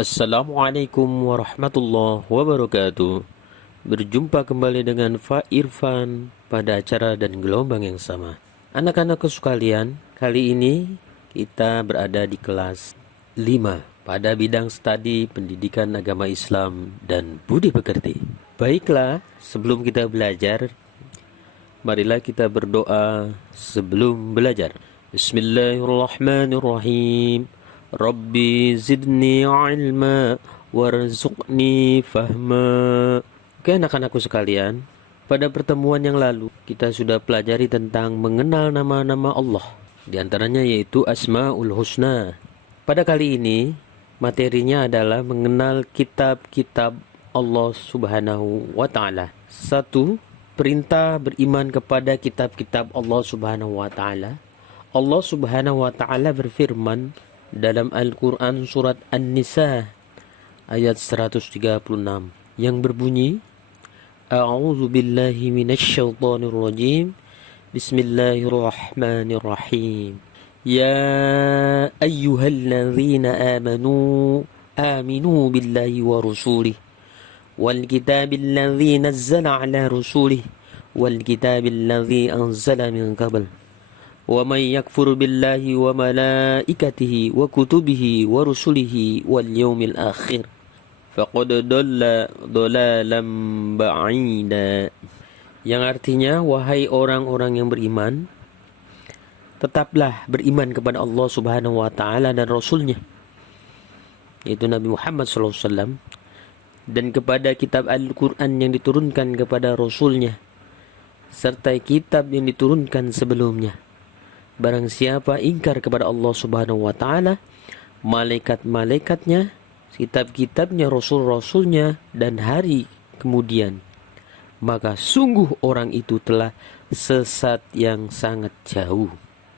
Assalamualaikum warahmatullahi wabarakatuh. Berjumpa kembali dengan Fa Irfan pada acara dan gelombang yang sama. Anak-anakku sekalian, kali ini kita berada di kelas 5 pada bidang studi pendidikan agama Islam dan budi pekerti. Baiklah, sebelum kita belajar, marilah kita berdoa sebelum belajar. Bismillahirrahmanirrahim. Rabbi zidni ilma warzuqni fahma. Oke anak-anakku sekalian, pada pertemuan yang lalu kita sudah pelajari tentang mengenal nama-nama Allah. Di antaranya yaitu Asmaul Husna. Pada kali ini materinya adalah mengenal kitab-kitab Allah Subhanahu wa taala. 1. Perintah beriman kepada kitab-kitab Allah Subhanahu wa taala. Allah Subhanahu wa taala berfirman dalam Al-Quran surat An-Nisa ayat 136 yang berbunyi, A'udzu billahi minasyaitonir rajim. Bismillahirrahmanirrahim. Ya ayyuhalladzina aminu billahi wa rusulih wal kitabil ladzi nazzala ala rusulih wal kitabil ladzi anzala min qabl. وَمَنْ يَكْفُرْ بِاللَّهِ وَمَلَائِكَتِهِ وَكُتُبِهِ وَرُسُلِهِ وَالْيَوْمِ الْآخِرِ فَقَدْ ضَلَّ ضَلَالًا بَعِيدًا. Yang artinya, wahai orang-orang yang beriman, tetaplah beriman kepada Allah Subhanahu wa taala dan Rasulnya, yaitu Nabi Muhammad SAW, dan kepada kitab Al-Quran yang diturunkan kepada Rasulnya, serta kitab yang diturunkan sebelumnya. Barang siapa ingkar kepada Allah Subhanahu wa taala, malaikat-malaikatnya, kitab-kitabnya, rasul-rasulnya, dan hari kemudian, maka sungguh orang itu telah sesat yang sangat jauh.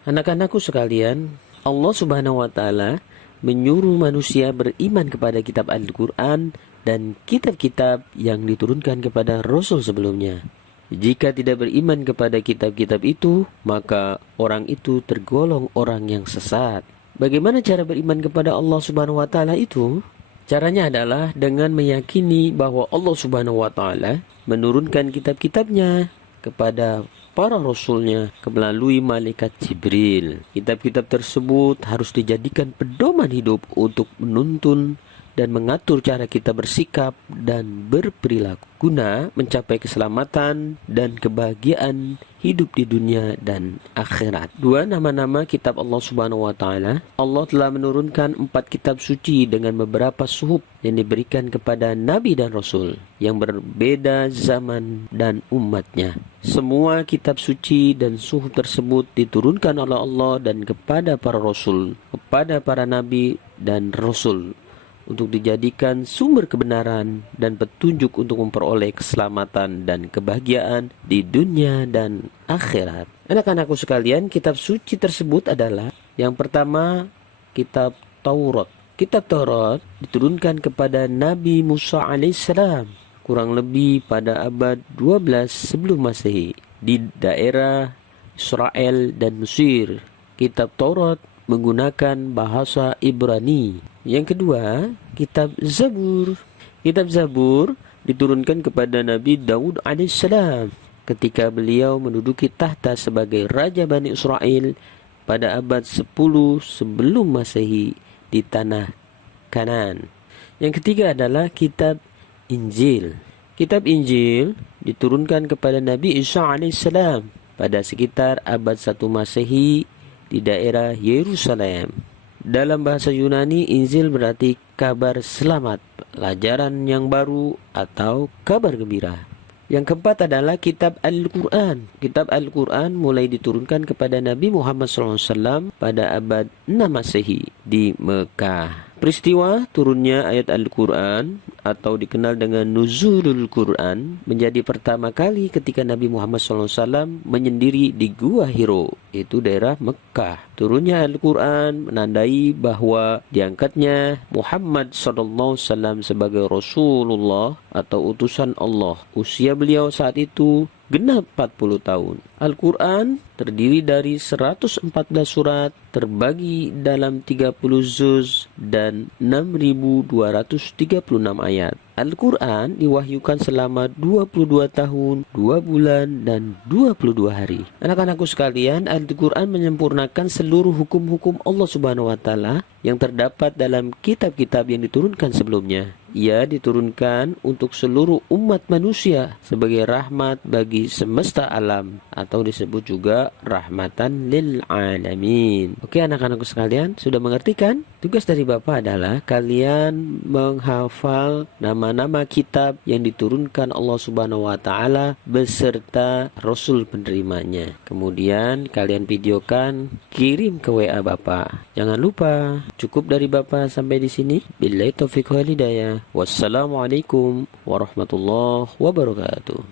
Anak-anakku sekalian, Allah Subhanahu wa taala menyuruh manusia beriman kepada kitab Al-Quran dan kitab-kitab yang diturunkan kepada rasul sebelumnya. Jika tidak beriman kepada kitab-kitab itu, maka orang itu tergolong orang yang sesat. Bagaimana cara beriman kepada Allah Subhanahu wa taala itu? Caranya adalah dengan meyakini bahwa Allah Subhanahu wa taala menurunkan kitab-kitabnya kepada para rasulnya melalui malaikat Jibril. Kitab-kitab tersebut harus dijadikan pedoman hidup untuk menuntun dan mengatur cara kita bersikap dan berperilaku guna mencapai keselamatan dan kebahagiaan hidup di dunia dan akhirat. 2. Nama-nama kitab Allah Subhanahu wa taala. Allah telah menurunkan 4 kitab suci dengan beberapa suhuf yang diberikan kepada nabi dan rasul yang berbeda zaman dan umatnya. Semua kitab suci dan suhuf tersebut diturunkan oleh Allah dan kepada para rasul, kepada para nabi dan rasul, untuk dijadikan sumber kebenaran dan petunjuk untuk memperoleh keselamatan dan kebahagiaan di dunia dan akhirat. Anak-anakku sekalian, kitab suci tersebut adalah yang pertama, kitab Taurat. Kitab Taurat diturunkan kepada Nabi Musa alaihissalam kurang lebih pada abad 12 sebelum Masehi di daerah Israel dan Mesir. Kitab Taurat menggunakan bahasa Ibrani. Yang kedua, kitab Zabur. Kitab Zabur diturunkan kepada Nabi Daud alaihissalam ketika beliau menduduki tahta sebagai Raja Bani Israel pada abad 10 sebelum Masehi di tanah Kanaan. Yang ketiga adalah kitab Injil. Kitab Injil diturunkan kepada Nabi Isa alaihissalam pada sekitar abad 1 Masehi di daerah Yerusalem. Dalam bahasa Yunani, Injil berarti kabar selamat, pelajaran yang baru, atau kabar gembira. Yang keempat adalah kitab Al-Quran. Kitab Al-Quran mulai diturunkan kepada Nabi Muhammad SAW pada abad 6 Masehi di Mekah. Peristiwa turunnya ayat Al-Quran atau dikenal dengan Nuzulul Quran menjadi pertama kali ketika Nabi Muhammad SAW menyendiri di Gua Hiro, yaitu daerah Mekah. Turunnya Al-Quran menandai bahwa diangkatnya Muhammad SAW sebagai Rasulullah atau utusan Allah. Usia beliau saat itu genap 40 tahun. Al-Quran terdiri dari 114 surat, terbagi dalam 30 juz dan 6.236 ayat. Al-Quran diwahyukan selama 22 tahun, 2 bulan, dan 22 hari. Anak-anakku sekalian, Al-Quran menyempurnakan seluruh hukum-hukum Allah Subhanahu wa Ta'ala yang terdapat dalam kitab-kitab yang diturunkan sebelumnya. Ia diturunkan untuk seluruh umat manusia sebagai rahmat bagi semesta alam, atau disebut juga rahmatan lil alamin. Oke anak-anakku sekalian, sudah mengerti kan? Tugas dari Bapak adalah kalian menghafal nama-nama kitab yang diturunkan Allah Subhanahu wa Ta'ala beserta Rasul penerimanya. Kemudian kalian videokan, kirim ke WA Bapak. Jangan lupa, cukup dari Bapak sampai di sini. Billahi taufiq wal hidayah. Wassalamualaikum warahmatullahi wabarakatuh.